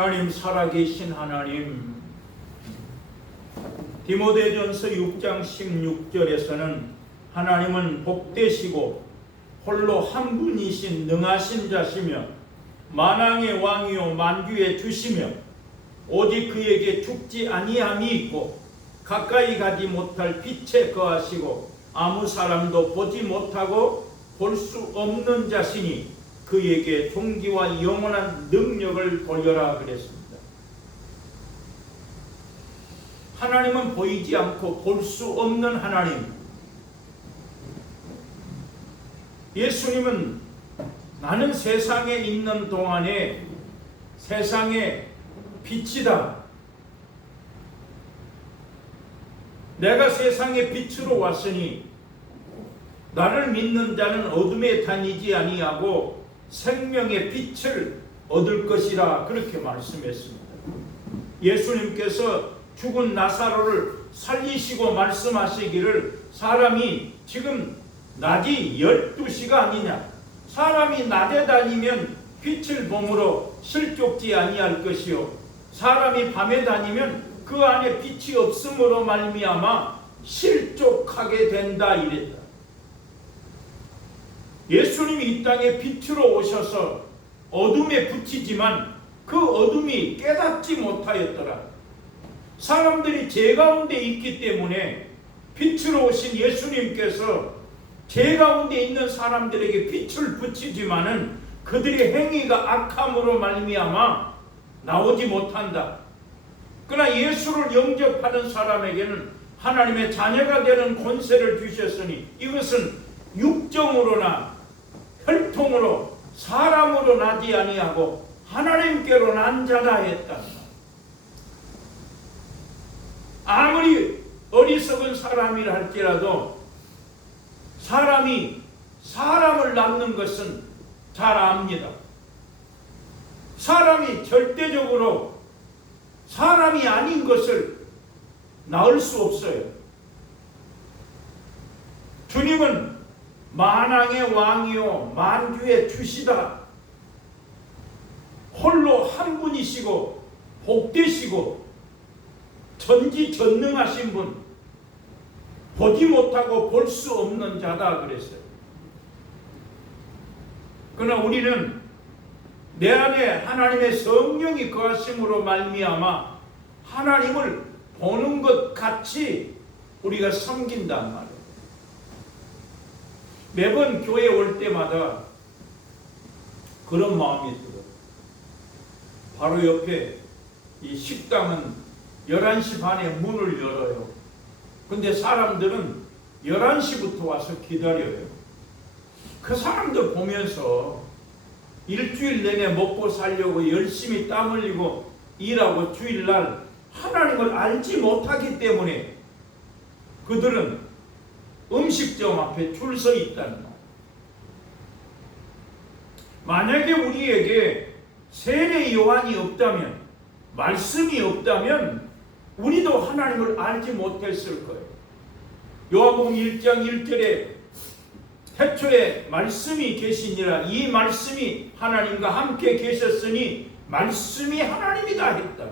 하나님, 살아계신 하나님, 디모데전서 6장 16절에서는 하나님은 복되시고 홀로 한 분이신 능하신 자시며 만왕의 왕이요 만주의 주시며 오직 그에게 죽지 아니함이 있고 가까이 가지 못할 빛에 거하시고 아무 사람도 보지 못하고 볼 수 없는 자시니 그에게 존귀와 영원한 능력을 돌려라 그랬습니다. 하나님은 보이지 않고 볼 수 없는 하나님. 예수님은 나는 세상에 있는 동안에 세상의 빛이다. 내가 세상의 빛으로 왔으니 나를 믿는 자는 어둠에 다니지 아니하고 생명의 빛을 얻을 것이라 그렇게 말씀했습니다. 예수님께서 죽은 나사로를 살리시고 말씀하시기를 사람이 지금 낮이 12시가 아니냐, 사람이 낮에 다니면 빛을 보므로 실족지 아니할 것이요 사람이 밤에 다니면 그 안에 빛이 없음으로 말미암아 실족하게 된다 이랬다. 예수님이 이 땅에 빛으로 오셔서 어둠에 붙이지만 그 어둠이 깨닫지 못하였더라. 사람들이 죄 가운데 있기 때문에 빛으로 오신 예수님께서 죄 가운데 있는 사람들에게 빛을 붙이지만은 그들의 행위가 악함으로 말미암아 나오지 못한다. 그러나 예수를 영접하는 사람에게는 하나님의 자녀가 되는 권세를 주셨으니 이것은 육정으로나 혈통으로 사람으로 나지 아니하고 하나님께로 난 자다 했다. 아무리 어리석은 사람이라 할지라도 사람이 사람을 낳는 것은 잘 압니다. 사람이 절대적으로 사람이 아닌 것을 낳을 수 없어요. 주님은 만왕의 왕이요 만주의 주시다. 홀로 한 분이시고 복되시고 전지전능하신 분, 보지 못하고 볼 수 없는 자다 그랬어요. 그러나 우리는 내 안에 하나님의 성령이 거하심으로 말미암아 하나님을 보는 것 같이 우리가 섬긴단 말이에요. 매번 교회 올 때마다 그런 마음이 들어요. 바로 옆에 이 식당은 11시 반에 문을 열어요. 근데 사람들은 11시부터 와서 기다려요. 그 사람들 보면서 일주일 내내 먹고 살려고 열심히 땀 흘리고 일하고 주일날 하나님을 알지 못하기 때문에 그들은 음식점 앞에 줄 서 있다는 말. 만약에 우리에게 세례 요한이 없다면, 말씀이 없다면 우리도 하나님을 알지 못했을 거예요. 요한복음 1장 1절에 태초에 말씀이 계시니라, 이 말씀이 하나님과 함께 계셨으니 말씀이 하나님이다 했다.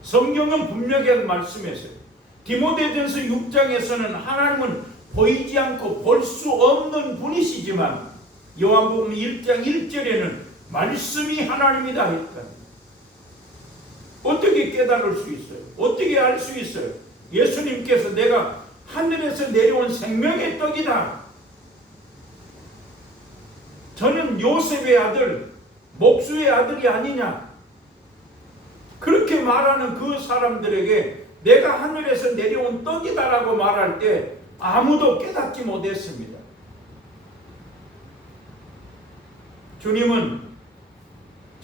성경은 분명하게 말씀했어요. 디모데전서 6장에서는 하나님은 보이지 않고 볼 수 없는 분이시지만 요한복음 1장 1절에는 말씀이 하나님이다 했다. 어떻게 깨달을 수 있어요? 어떻게 알 수 있어요? 예수님께서 내가 하늘에서 내려온 생명의 떡이다. 저는 요셉의 아들, 목수의 아들이 아니냐. 그렇게 말하는 그 사람들에게 내가 하늘에서 내려온 떡이다라고 말할 때 아무도 깨닫지 못했습니다. 주님은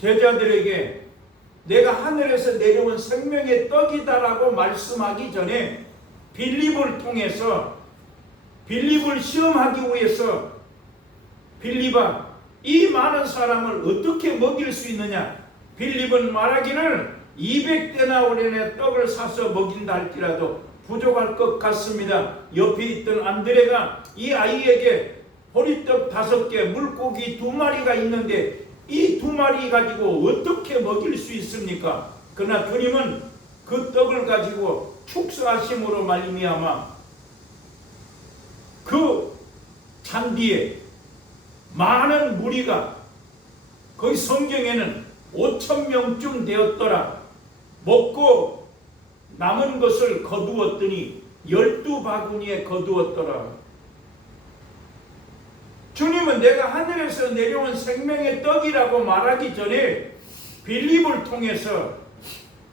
제자들에게 내가 하늘에서 내려온 생명의 떡이다라고 말씀하기 전에 빌립을 통해서 빌립을 시험하기 위해서 빌립아, 이 많은 사람을 어떻게 먹일 수 있느냐? 빌립은 말하기를 200데나리온의 떡을 사서 먹인다 할지라도 부족할 것 같습니다. 옆에 있던 안드레가 이 아이에게 보리떡 5개, 물고기 2마리가 있는데 이 2마리 가지고 어떻게 먹일 수 있습니까? 그러나 주님은 그 떡을 가지고 축사하심으로 말미암아 그 잔디에 많은 무리가, 거기 성경에는 5,000명쯤 되었더라. 먹고 남은 것을 거두었더니 12바구니에 거두었더라. 주님은 내가 하늘에서 내려온 생명의 떡이라고 말하기 전에 빌립을 통해서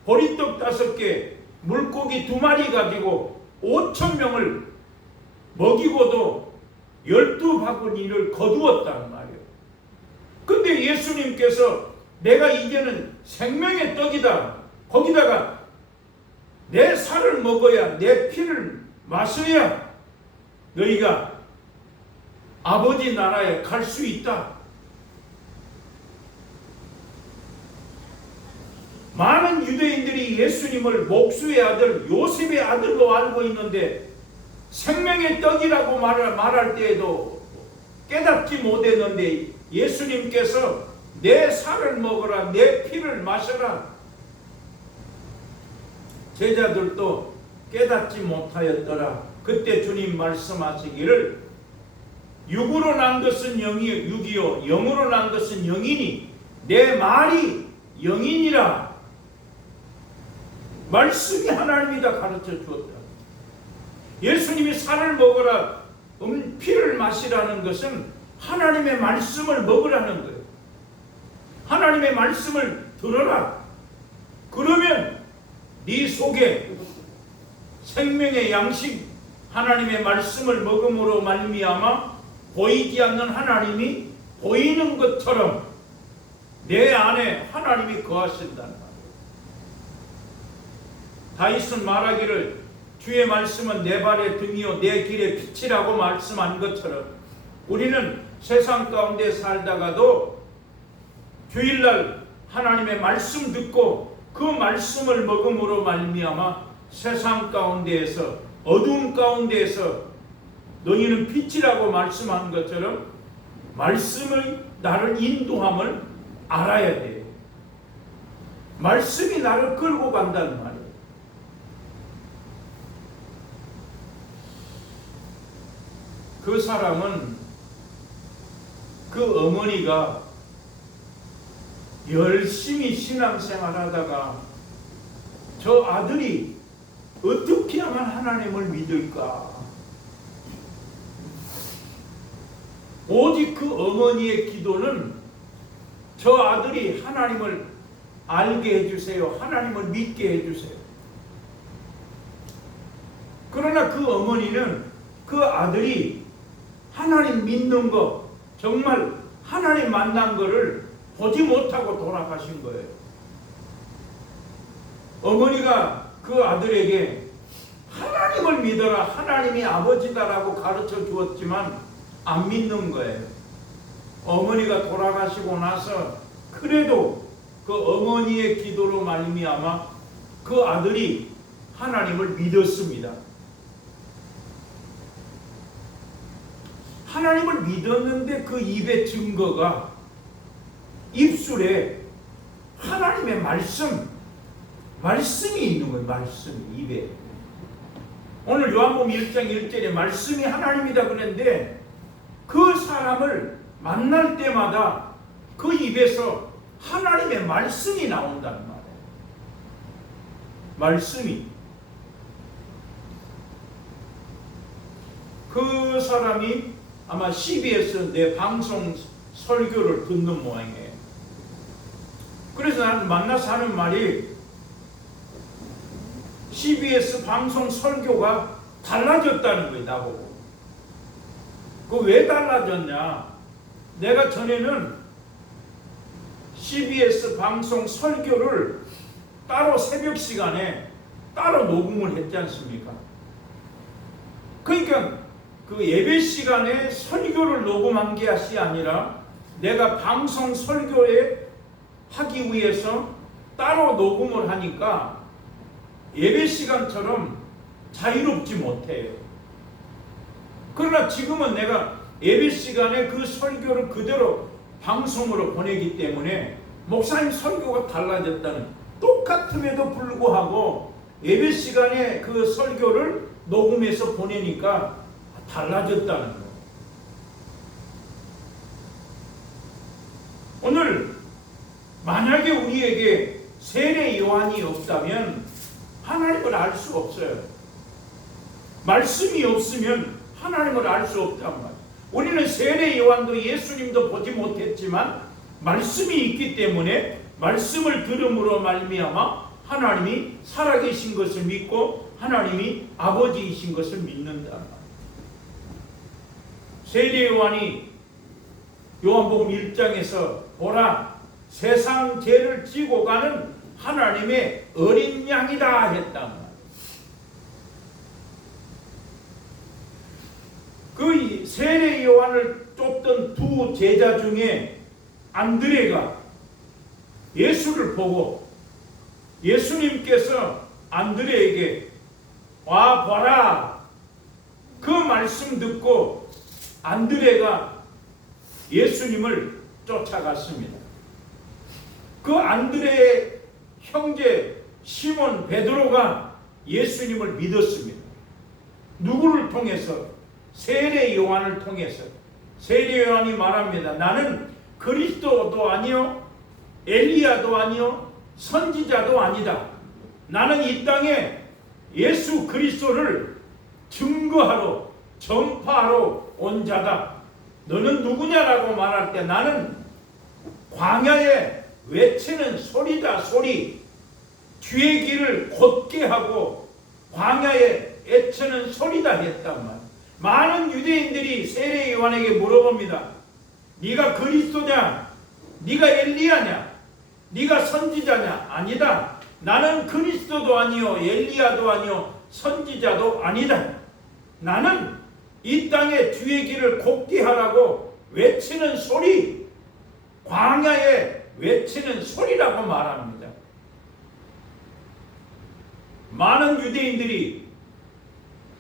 보리떡 5개, 물고기 2마리 가지고 5,000명을 먹이고도 12바구니를 거두었단 말이에요. 근데 예수님께서 내가 이제는 생명의 떡이다. 거기다가 내 살을 먹어야, 내 피를 마셔야 너희가 아버지 나라에 갈 수 있다. 많은 유대인들이 예수님을 목수의 아들, 요셉의 아들로 알고 있는데 생명의 떡이라고 말할 때에도 깨닫지 못했는데 예수님께서 내 살을 먹어라, 내 피를 마셔라. 제자들도 깨닫지 못하였더라. 그때 주님 말씀하시기를 육으로 난 것은 육이요 영으로 난 것은 영이니 내 말이 영이니라. 말씀이 하나님이다 가르쳐 주었다. 예수님이 살을 먹어라, 피를 마시라는 것은 하나님의 말씀을 먹으라는 거예요. 하나님의 말씀을 들어라. 그러면 네 속에 생명의 양식, 하나님의 말씀을 먹음으로 말미암아 보이지 않는 하나님이 보이는 것처럼 내 안에 하나님이 거하신다는 말이에요. 다윗은 말하기를 주의 말씀은 내 발의 등이요 내 길의 빛이라고 말씀한 것처럼 우리는 세상 가운데 살다가도 주일날 하나님의 말씀 듣고 그 말씀을 먹음으로 말미암아 세상 가운데에서, 어두운 가운데에서 너희는 빛이라고 말씀한 것처럼 말씀의 나를 인도함을 알아야 돼요. 말씀이 나를 끌고 간다는 말이에요. 그 사람은, 그 어머니가 열심히 신앙생활 하다가 저 아들이 어떻게 하면 하나님을 믿을까? 오직 그 어머니의 기도는 저 아들이 하나님을 알게 해주세요. 하나님을 믿게 해주세요. 그러나 그 어머니는 그 아들이 하나님 믿는 거, 정말 하나님 만난 거를 보지 못하고 돌아가신 거예요. 어머니가 그 아들에게 하나님을 믿어라, 하나님이 아버지다라고 가르쳐 주었지만 안 믿는 거예요. 어머니가 돌아가시고 나서 그래도 그 어머니의 기도로 말미암아 그 아들이 하나님을 믿었습니다. 하나님을 믿었는데 그 입의 증거가 입술에 하나님의 말씀이 있는 거예요. 말씀이 입에. 오늘 요한복음 1장 1절에 말씀이 하나님이다 그랬는데 그 사람을 만날 때마다 그 입에서 하나님의 말씀이 나온다는 말이에요. 말씀이. 그 사람이 아마 CBS 내 방송 설교를 듣는 모양이에요. 그래서 나는 만나서 하는 말이 CBS 방송 설교가 달라졌다는 거예요. 나보고. 그 왜 달라졌냐? 내가 전에는 CBS 방송 설교를 따로 새벽 시간에 따로 녹음을 했지 않습니까? 그러니까 그 예배 시간에 설교를 녹음한 것이 아니라 내가 방송 설교에 하기 위해서 따로 녹음을 하니까 예배 시간처럼 자유롭지 못해요. 그러나 지금은 내가 예배 시간에 그 설교를 그대로 방송으로 보내기 때문에 목사님 설교가 달라졌다는, 똑같음에도 불구하고 예배 시간에 그 설교를 녹음해서 보내니까 달라졌다는 거예요. 오늘 만약에 우리에게 세례 요한이 없다면 하나님을 알 수 없어요. 말씀이 없으면 하나님을 알 수 없단 말이에요. 우리는 세례 요한도 예수님도 보지 못했지만 말씀이 있기 때문에 말씀을 들음으로 말미암아 하나님이 살아계신 것을 믿고 하나님이 아버지이신 것을 믿는다. 세례 요한이 요한복음 1장에서 보라, 세상 죄를 지고 가는 하나님의 어린 양이다 했다. 그 세례 요한을 쫓던 두 제자 중에 안드레가 예수를 보고 예수님께서 안드레에게 와 봐라, 그 말씀 듣고 안드레가 예수님을 쫓아갔습니다. 그 안드레의 형제 시몬 베드로가 예수님을 믿었습니다. 누구를 통해서? 세례 요한을 통해서. 세례 요한이 말합니다. 나는 그리스도도 아니요 엘리야도 아니요 선지자도 아니다. 나는 이 땅에 예수 그리스도를 증거하러 전파하러 온 자다. 너는 누구냐라고 말할 때 나는 광야에 외치는 소리다, 소리. 주의 길을 곧게 하고 광야에 외치는 소리다 했단 말이야. 많은 유대인들이 세례 요한에게 물어봅니다. 네가 그리스도냐? 네가 엘리야냐? 네가 선지자냐? 아니다. 나는 그리스도도 아니요 엘리야도 아니요 선지자도 아니다. 나는 이 땅에 주의 길을 곧게 하라고 외치는 소리, 광야에 외치는 소리라고 말합니다. 많은 유대인들이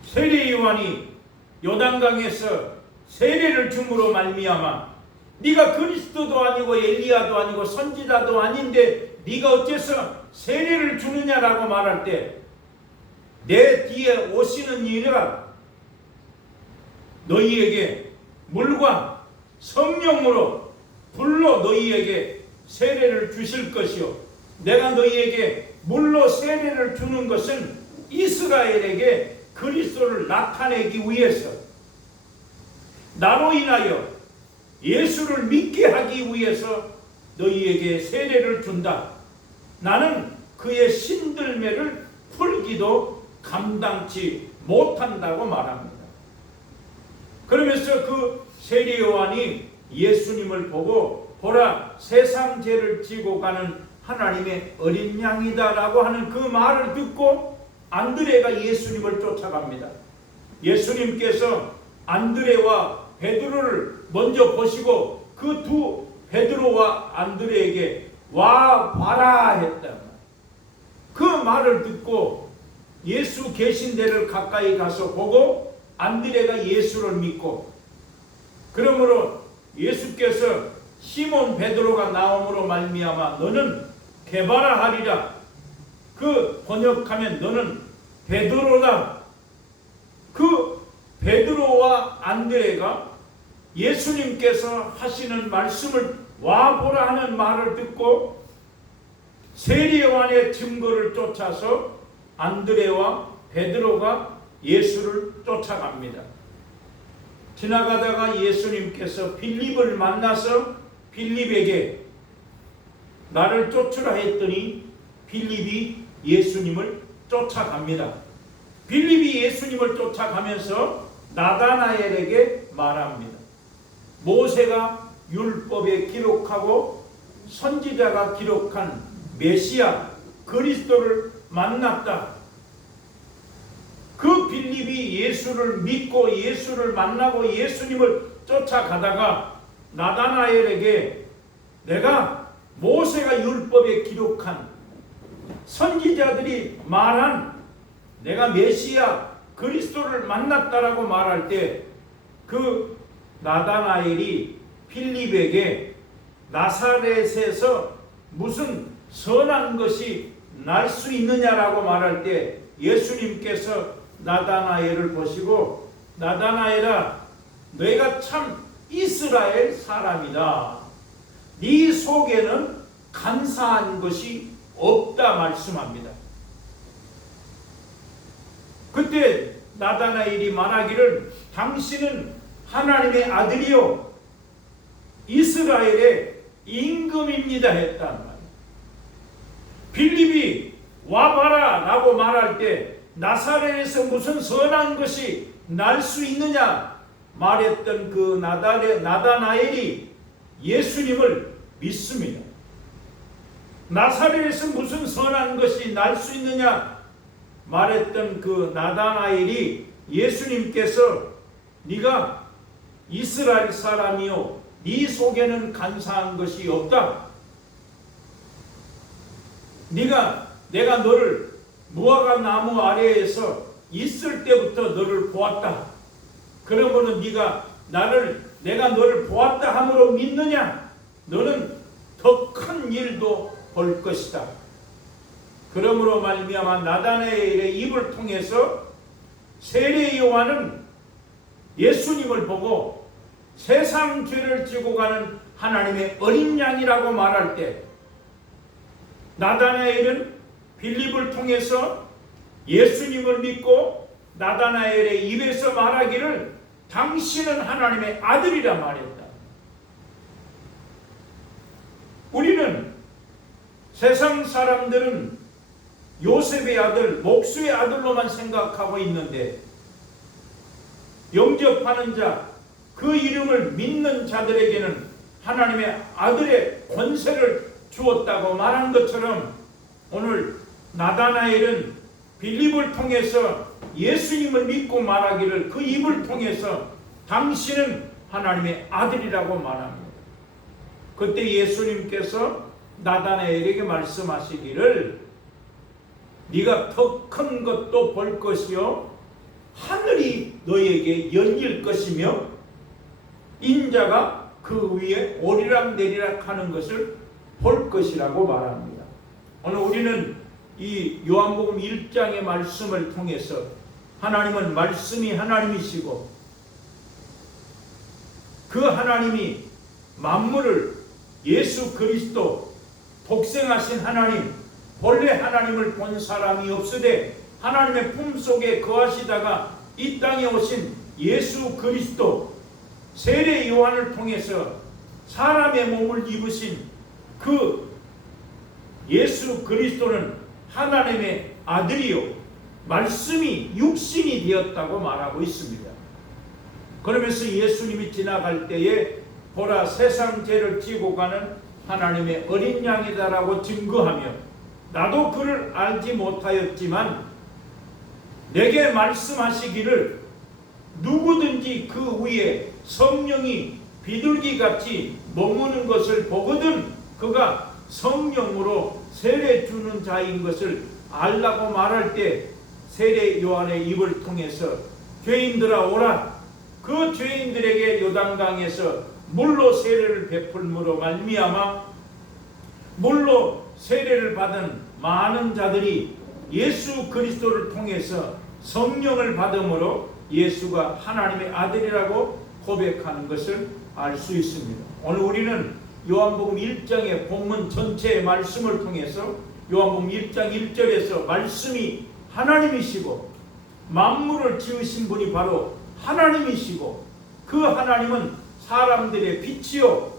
세례 요한이 요단강에서 세례를 줌으로 말미암아 네가 그리스도도 아니고 엘리야도 아니고 선지자도 아닌데 네가 어째서 세례를 주느냐라고 말할 때 내 뒤에 오시는 이가 너희에게 물과 성령으로 불로 너희에게 세례를 주실 것이요 내가 너희에게 물로 세례를 주는 것은 이스라엘에게 그리스도를 나타내기 위해서 나로 인하여 예수를 믿게 하기 위해서 너희에게 세례를 준다. 나는 그의 신들매를 풀기도 감당치 못한다고 말합니다. 그러면서 그 세례 요한이 예수님을 보고 보라 세상 죄를 지고 가는 하나님의 어린 양이다라고 하는 그 말을 듣고 안드레가 예수님을 쫓아갑니다. 예수님께서 안드레와 베드로를 먼저 보시고 그 두 베드로와 안드레에게 와 봐라 했다. 그 말을 듣고 예수 계신 데를 가까이 가서 보고 안드레가 예수를 믿고 그러므로 예수께서 시몬 베드로가 나옴으로 말미암아 너는 게바라 하리라. 그 번역하면 너는 베드로다. 그 베드로와 안드레가 예수님께서 하시는 말씀을 와보라 하는 말을 듣고 세례 요한의 증거를 쫓아서 안드레와 베드로가 예수를 쫓아갑니다. 지나가다가 예수님께서 빌립을 만나서 빌립에게 나를 쫓으라 했더니 빌립이 예수님을 쫓아갑니다. 빌립이 예수님을 쫓아가면서 나다나엘에게 말합니다. 모세가 율법에 기록하고 선지자가 기록한 메시아 그리스도를 만났다. 그 빌립이 예수를 믿고 예수를 만나고 예수님을 쫓아가다가 나다나엘에게 내가 모세가 율법에 기록한 선지자들이 말한 내가 메시아 그리스도를 만났다라고 말할 때 그 나다나엘이 빌립에게 나사렛에서 무슨 선한 것이 날 수 있느냐라고 말할 때 예수님께서 나다나엘을 보시고 나다나엘아 너희가 참 이스라엘 사람이다. 네 속에는 간사한 것이 없다 말씀합니다. 그때 나다나엘이 말하기를 당신은 하나님의 아들이요 이스라엘의 임금입니다 했단 말이에요. 빌립이 와봐라 라고 말할 때 나사렛에서 무슨 선한 것이 날 수 있느냐 말했던 그 나다나엘이 예수님을 믿습니다. 나사렛에서 무슨 선한 것이 날 수 있느냐 말했던 그 나다나엘이 예수님께서 네가 이스라엘 사람이요 네 속에는 간사한 것이 없다. 내가 너를 무화과 나무 아래에서 있을 때부터 너를 보았다. 그러므로 내가 너를 보았다 함으로 믿느냐? 너는 더 큰 일도 볼 것이다. 그러므로 말미암아 나다나엘의 입을 통해서 세례 요한은 예수님을 보고 세상 죄를 지고 가는 하나님의 어린 양이라고 말할 때 나다나엘은 빌립을 통해서 예수님을 믿고 나다나엘의 입에서 말하기를 당신은 하나님의 아들이라 말했다. 우리는 세상 사람들은 요셉의 아들, 목수의 아들로만 생각하고 있는데 영접하는 자, 그 이름을 믿는 자들에게는 하나님의 아들의 권세를 주었다고 말한 것처럼 오늘 나다나엘은 빌립을 통해서 예수님을 믿고 말하기를 그 입을 통해서 당신은 하나님의 아들이라고 말합니다. 그때 예수님께서 나다나엘에게 말씀하시기를 네가 더 큰 것도 볼 것이요 하늘이 너에게 열릴 것이며 인자가 그 위에 오리락내리락 하는 것을 볼 것이라고 말합니다. 오늘 우리는 이 요한복음 1장의 말씀을 통해서 하나님은 말씀이 하나님이시고 그 하나님이 만물을 예수 그리스도 독생하신 하나님 본래 하나님을 본 사람이 없으되 하나님의 품속에 거하시다가 이 땅에 오신 예수 그리스도 세례 요한을 통해서 사람의 몸을 입으신 그 예수 그리스도는 하나님의 아들이요 말씀이 육신이 되었다고 말하고 있습니다. 그러면서 예수님이 지나갈 때에 보라 세상 죄를 지고 가는 하나님의 어린 양이다라고 증거하며 나도 그를 알지 못하였지만 내게 말씀하시기를 누구든지 그 위에 성령이 비둘기같이 머무는 것을 보거든 그가 성령으로 세례 주는 자인 것을 알라고 말할 때 세례 요한의 입을 통해서 죄인들아 오라 그 죄인들에게 요단강에서 물로 세례를 베풀므로 말미암아 물로 세례를 받은 많은 자들이 예수 그리스도를 통해서 성령을 받음으로 예수가 하나님의 아들이라고 고백하는 것을 알 수 있습니다. 오늘 우리는 요한복음 1장의 본문 전체의 말씀을 통해서 요한복음 1장 1절에서 말씀이 하나님이시고 만물을 지으신 분이 바로 하나님이시고 그 하나님은 사람들의 빛이요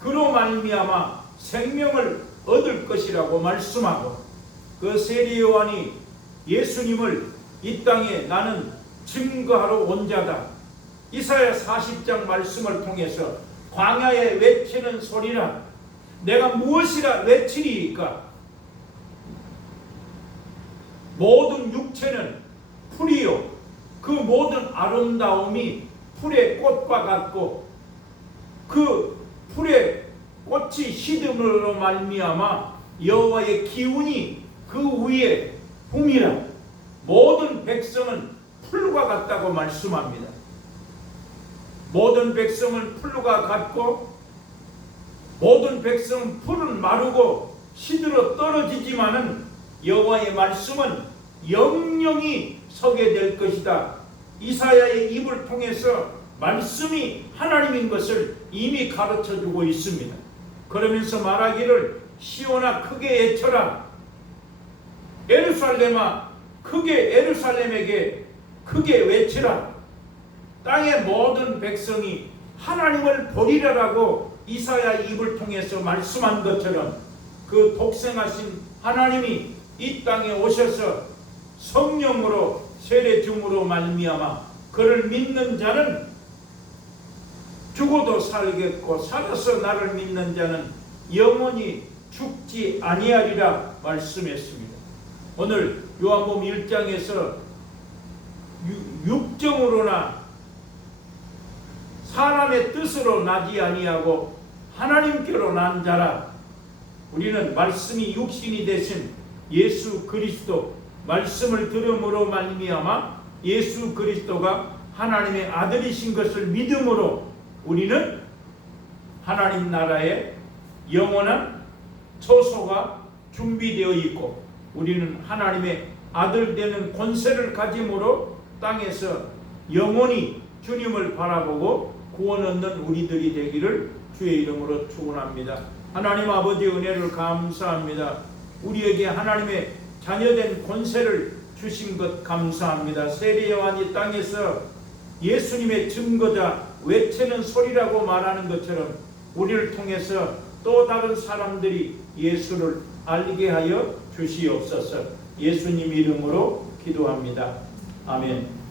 그로 말미암아 생명을 얻을 것이라고 말씀하고 그 세례 요한이 예수님을 이 땅에 나는 증거하러 온 자다. 이사야 40장 말씀을 통해서 광야에 외치는 소리라 내가 무엇이라 외치리이까 모든 육체는 풀이요 그 모든 아름다움이 풀의 꽃과 같고 그 풀의 꽃이 시듬으로 말미암아 여호와의 기운이 그 위에 붐이라 모든 백성은 풀과 같다고 말씀합니다. 모든 백성은 풀과 같고 모든 백성 풀은 마르고 시들어 떨어지지만은 여호와의 말씀은 영영이 서게 될 것이다. 이사야의 입을 통해서 말씀이 하나님인 것을 이미 가르쳐주고 있습니다. 그러면서 말하기를 시온아 크게 외쳐라. 예루살렘아 크게 예루살렘에게 크게 외치라. 땅의 모든 백성이 하나님을 보리라라고 이사야 입을 통해서 말씀한 것처럼 그 독생하신 하나님이 이 땅에 오셔서 성령으로 세례 중으로 말미암아 그를 믿는 자는 죽어도 살겠고 살아서 나를 믿는 자는 영원히 죽지 아니하리라 말씀했습니다. 오늘 요한복음 1장에서 육정으로나 사람의 뜻으로 나지 아니하고 하나님께로 난 자라. 우리는 말씀이 육신이 되신 예수 그리스도 말씀을 들음으로 말미암아 예수 그리스도가 하나님의 아들이신 것을 믿음으로 우리는 하나님 나라의 영원한 처소가 준비되어 있고 우리는 하나님의 아들 되는 권세를 가짐으로 땅에서 영원히 주님을 바라보고 구원 얻는 우리들이 되기를 주의 이름으로 축원합니다. 하나님 아버지 은혜를 감사합니다. 우리에게 하나님의 자녀된 권세를 주신 것 감사합니다. 세례 요한이 땅에서 예수님의 증거자 외치는 소리라고 말하는 것처럼 우리를 통해서 또 다른 사람들이 예수를 알게 하여 주시옵소서. 예수님 이름으로 기도합니다. 아멘.